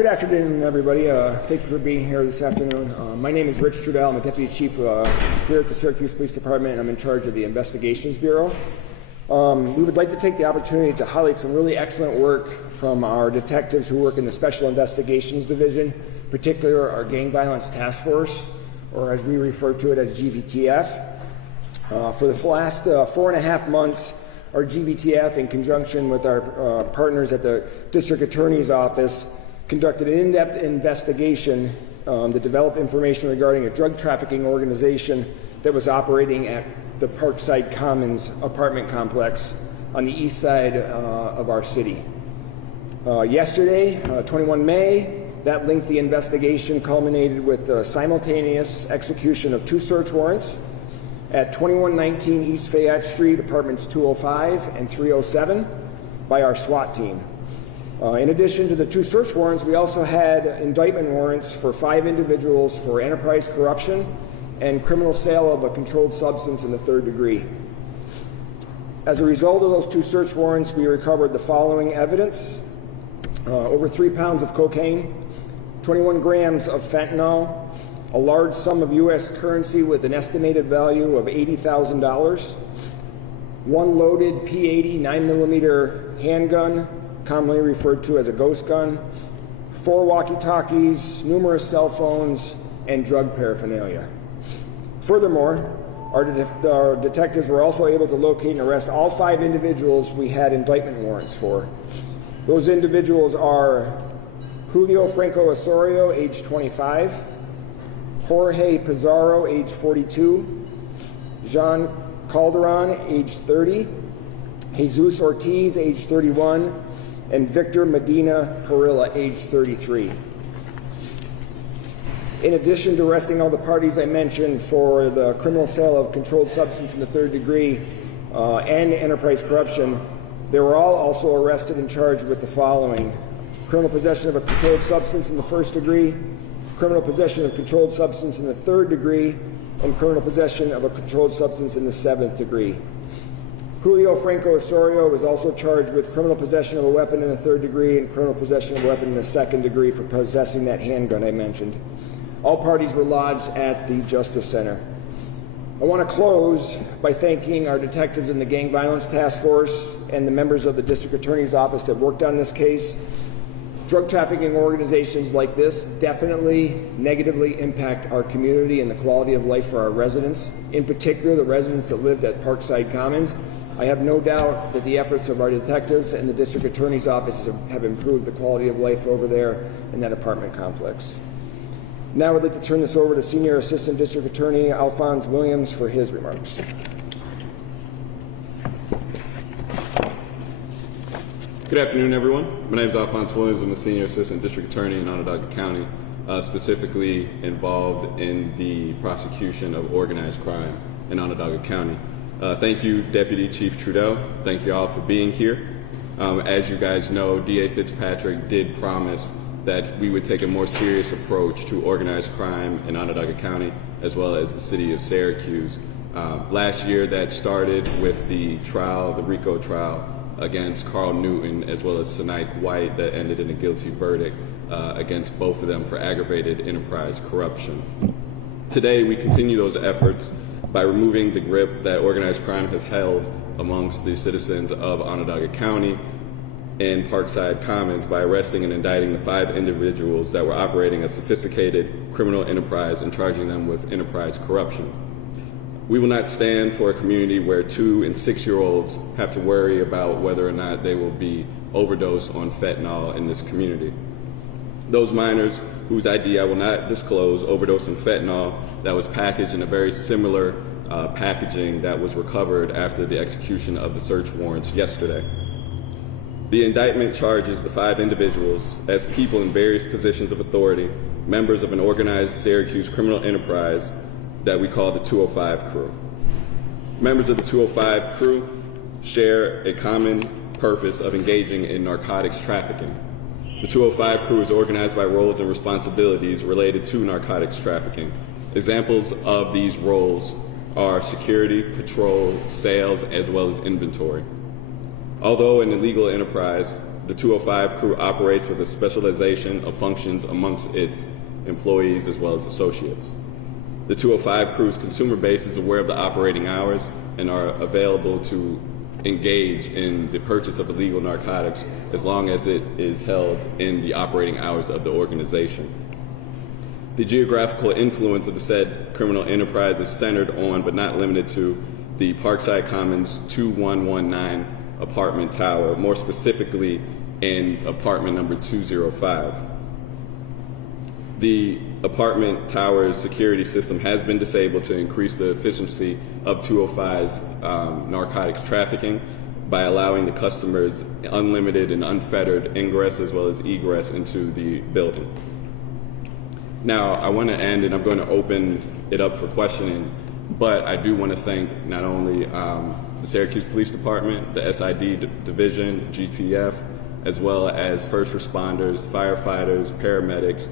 Good afternoon, everybody. Thank you for being here this afternoon. My name is Rich Trudell. I'm a Deputy Chief here at the Syracuse Police Department, and I'm in charge of the Investigations Bureau. We would like to take the opportunity to highlight some really excellent work from our detectives who work in the Special Investigations Division, particularly our Gang Violence Task Force, or as we refer to it as GVTF. For the last 4.5 months, our GVTF, in conjunction with our partners at the District Attorney's Office, conducted an in-depth investigation to develop information regarding a drug trafficking organization that was operating at the Parkside Commons Apartment complex on the east side of our city. Yesterday, 21 May, that lengthy investigation culminated with the simultaneous execution of 2 search warrants at 2119 East Fayette Street, apartments 205 and 307, by our SWAT team. In addition to the 2 search warrants, we also had indictment warrants for 5 individuals for enterprise corruption and criminal sale of a controlled substance in the 3rd degree. As a result of those 2 search warrants, we recovered the following evidence: over 3 pounds of cocaine, 21 grams of fentanyl, a large sum of U.S. currency with an estimated value of $80,000, 1 loaded P80 9mm handgun, commonly referred to as a ghost gun, 4 walkie-talkies, numerous cell phones, and drug paraphernalia. Furthermore, our detectives were also able to locate and arrest all 5 individuals we had indictment warrants for. Those individuals are Julio Franco Osorio, age 25, Jorge Pizarro, age 42, Jean Calderon, age 30, Jesus Ortiz, age 31, and Victor Medina Perilla, age 33. In addition to arresting all the parties I mentioned for the criminal sale of controlled substance in the 3rd degree and enterprise corruption, they were all also arrested and charged with the following: criminal possession of a controlled substance in the 1st degree, criminal possession of controlled substance in the 3rd degree, and criminal possession of a controlled substance in the 7th degree. Julio Franco Osorio was also charged with criminal possession of a weapon in the 3rd degree and criminal possession of a weapon in the 2nd degree for possessing that handgun I mentioned. All parties were lodged at the Justice Center. I want to close by thanking our detectives in the Gang Violence Task Force and the members of the District Attorney's Office that worked on this case. Drug trafficking organizations like this definitely negatively impact our community and the quality of life for our residents, in particular the residents that lived at Parkside Commons. I have no doubt that the efforts of our detectives and the District Attorney's Office have improved the quality of life over there in that apartment complex. Now I'd like to turn this over to Senior Assistant District Attorney Alphonse Williams for his remarks. Good afternoon, everyone. My name is Alphonse Williams. I'm the Senior Assistant District Attorney in Onondaga County, specifically involved in the prosecution of organized crime in Onondaga County. Thank you, Deputy Chief Trudell. Thank you all for being here. As you guys know, DA Fitzpatrick did promise that we would take a more serious approach to organized crime in Onondaga County, as well as the city of Syracuse. Last year, that started with the trial, the RICO trial, against Carl Newton, as well as Sinaik White, that ended in a guilty verdict against both of them for aggravated enterprise corruption. Today, we continue those efforts by removing the grip that organized crime has held amongst the citizens of Onondaga County and Parkside Commons by arresting and indicting the 5 individuals that were operating a sophisticated criminal enterprise and charging them with enterprise corruption. We will not stand for a community where 2- and 6-year-olds have to worry about whether or not they will be overdosed on fentanyl in this community. Those minors whose ID I will not disclose overdosed on fentanyl that was packaged in a very similar packaging that was recovered after the execution of the search warrants yesterday. The indictment charges the 5 individuals as people in various positions of authority, members of an organized Syracuse criminal enterprise that we call the 205 crew. Members of the 205 crew share a common purpose of engaging in narcotics trafficking. The 205 crew is organized by roles and responsibilities related to narcotics trafficking. Examples of these roles are security, patrol, sales, as well as inventory. Although an illegal enterprise, The 205 crew operates with a specialization of functions amongst its employees as well as associates. The 205 crew's consumer base is aware of the operating hours and are available to engage in the purchase of illegal narcotics as long as it is held in the operating hours of the organization. The geographical influence of the said criminal enterprise is centered on, but not limited to, the Parkside Commons 2119 apartment tower, more specifically in apartment number 205. The apartment tower's security system has been disabled to increase the efficiency of 205's narcotics trafficking by allowing the customers unlimited and unfettered ingress as well as egress into the building. Now, I want to end, and I'm going to open it up for questioning, but I do want to thank not only the Syracuse Police Department, the SID Division, GTF, as well as first responders, firefighters, paramedics,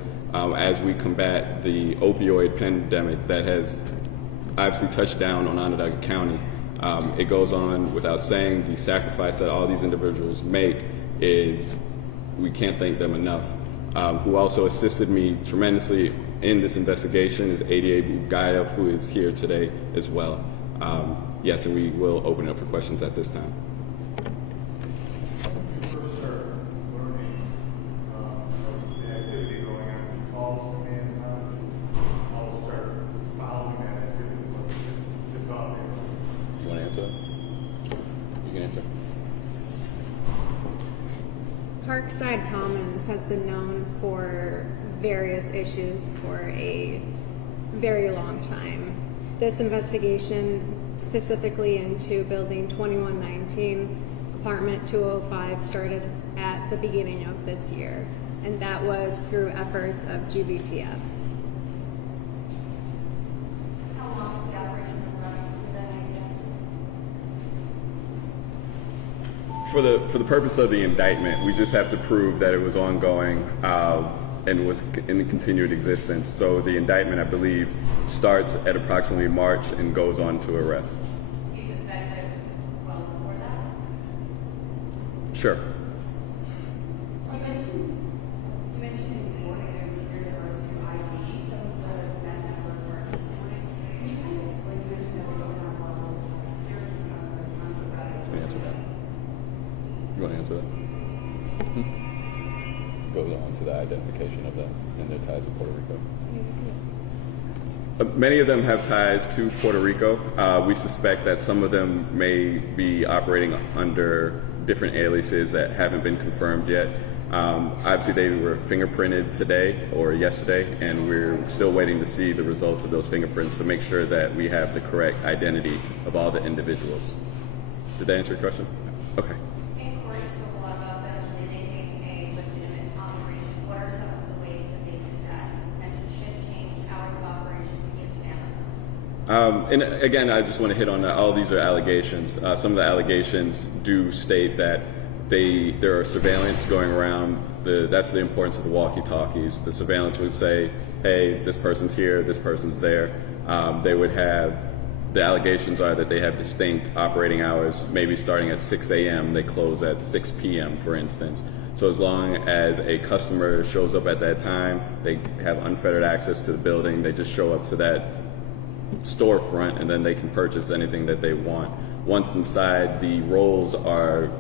as we combat the opioid pandemic that has obviously touched down on Onondaga County. It goes on without saying, the sacrifice that all these individuals make is, we can't thank them enough. Who also assisted me tremendously in this investigation is ADA Bugayev, who is here today as well. Yes, and we will open it up for questions at this time. Parkside Commons has been known for various issues for a very long time. This investigation specifically into building 2119, apartment 205, started at the beginning of this year, and that was through efforts of GBTF. How long is the operation been running for that idea? For the purpose of the indictment, we just have to prove that it was ongoing and was in continued existence. So the indictment, I believe, starts at approximately March and goes on to arrest. Do you suspect that well before that? Sure. You mentioned in the morning there was a very diverse IT. Some of the bad networks are disappointing. Can you kind of explain, you mentioned that we don't have a lot of serious Let me answer that. You want to answer that? Goes on to the identification of them and their ties to Puerto Rico. Many of them have ties to Puerto Rico. We suspect that some of them may be operating under different aliases that haven't been confirmed yet. Obviously, they were fingerprinted today or yesterday, and we're still waiting to see the results of those fingerprints to make sure that we have the correct identity of all the individuals. Did that answer your question? Okay. In court, you spoke a lot about them making a legitimate operation. What are some of the ways that they did that? You mentioned shift change, hours of operation. Can you expand on those? And again, I just want to hit on that. All these are allegations. Some of the allegations do state that there are surveillance going around. That's the importance of the walkie-talkies. The surveillance would say, hey, this person's here, this person's there. They would have, the allegations are that they have distinct operating hours, maybe starting at 6 a.m., they close at 6 p.m., for instance. So as long as a customer shows up at that time, they have unfettered access to the building, they just show up to that storefront and then they can purchase anything that they want. Once inside, the roles are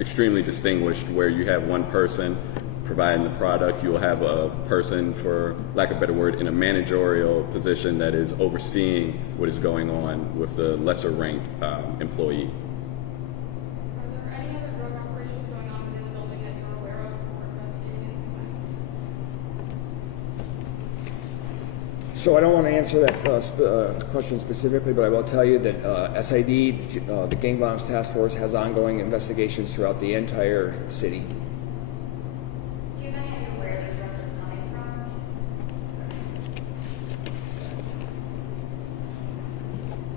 extremely distinguished, where you have one person providing the product, you will have a person, for lack of a better word, in a managerial position that is overseeing what is going on with the lesser ranked employee. Are there any other drug operations going on within the building that you're aware of or investigating at this time? So I don't want to answer that question specifically, but I will tell you that SID, the Gang Violence Task Force, has ongoing investigations throughout the entire city. Do you have any idea where these drugs are coming from?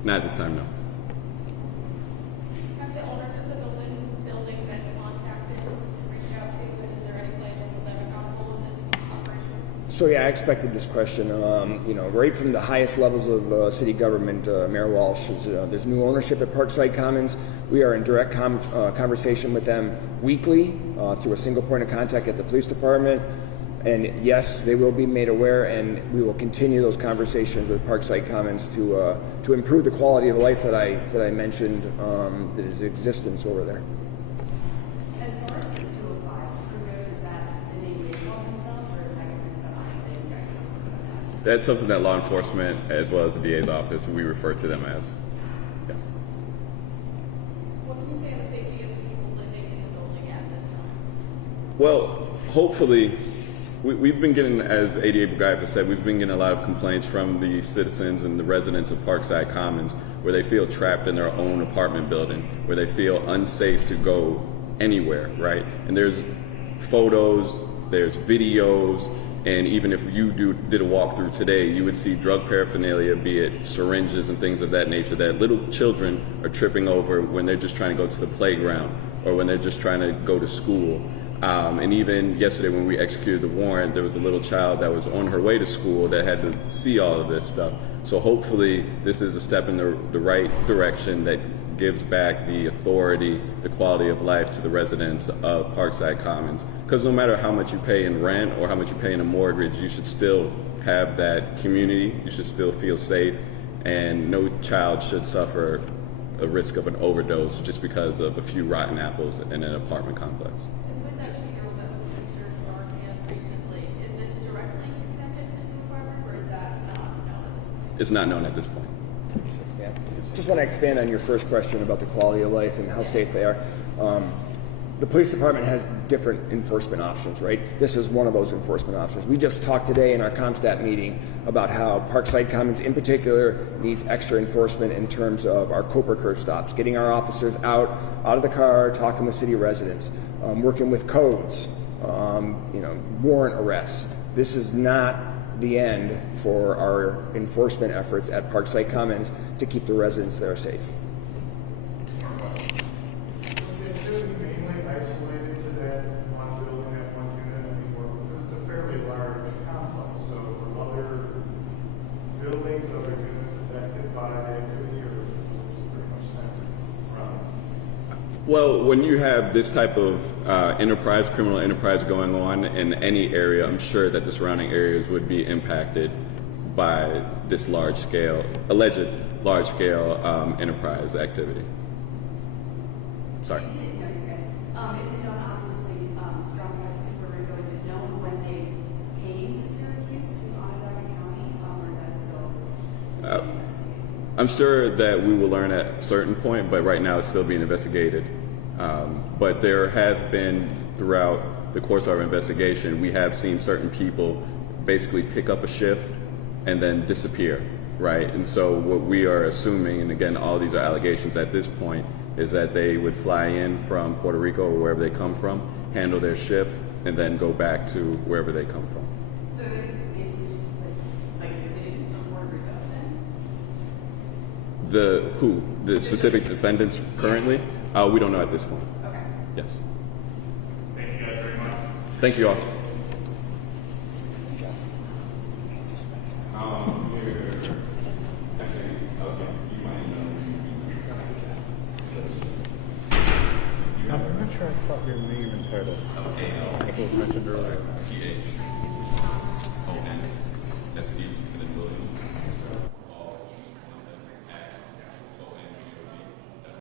Not at this time, no. Have the owners of the building been contacted, reached out to, and is there any place that was ever accountable in this operation? So yeah, I expected this question. Right from the highest levels of city government, Mayor Walsh, there's new ownership at Parkside Commons. We are in direct conversation with them weekly through a single point of contact at the police department. And yes, they will be made aware, and we will continue those conversations with Parkside Commons to improve the quality of life that I mentioned that is existence over there. As far as the 205 crew goes, is that the name they call themselves, or is that going to something that you guys don't know? That's something that law enforcement, as well as the DA's office, we refer to them as. Yes. What can you say on the safety of the people living in the building at this time? Well, hopefully, we've been getting, as ADA Brigade has said, we've been getting a lot of complaints from the citizens and the residents of Parkside Commons where they feel trapped in their own apartment building, where they feel unsafe to go anywhere, right? And there's photos, there's videos, and even if you did a walkthrough today, you would see drug paraphernalia, be it syringes and things of that nature, that little children are tripping over when they're just trying to go to the playground or when they're just trying to go to school. And even yesterday when we executed the warrant, there was a little child that was on her way to school that had to see all of this stuff. So hopefully this is a step in the right direction that gives back the authority, the quality of life to the residents of Parkside Commons. Because no matter how much you pay in rent or how much you pay in a mortgage, you should still have that community. You should still feel safe, and no child should suffer a risk of an overdose just because of a few rotten apples in an apartment complex. And with that 2-year-old that was administered to our camp recently, is this directly connected to this new firearm, or is that not known at this point? It's not known at this point. Just want to expand on your first question about the quality of life and how safe they are. The police department has different enforcement options, right? This is one of those enforcement options. We just talked today in our ComStat meeting about how Parkside Commons in particular needs extra enforcement in terms of our Cooper curb stops, getting our officers out of the car, talking with city residents, working with codes, warrant arrests. This is not the end for our enforcement efforts at Parkside Commons to keep the residents there safe. Is it mainly isolated to that one building, that one unit anymore? Because it's a fairly large complex, so were other buildings, other units affected by the activity, or was it pretty much centered around? Well, when you have this type of criminal enterprise going on in any area, I'm sure that the surrounding areas would be impacted by this alleged large-scale enterprise activity. Sorry. Is it known, obviously, strong ties to Puerto Rico, is it known when they came to Syracuse, to Onondaga County, or is that still I'm sure that we will learn at a certain point, but right now it's still being investigated. But there has been, throughout the course of our investigation, we have seen certain people basically pick up a shift and then disappear, right? And so what we are assuming, and again, all these are allegations at this point, is that they would fly in from Puerto Rico or wherever they come from, handle their shift, and then go back to wherever they come from. So they're basically just like visiting from Puerto Rico then? The specific defendants currently? We don't know at this point. Okay. Yes. Thank you guys very much. Thank you all. I'm not sure I caught your name and title. I think it was mentioned earlier.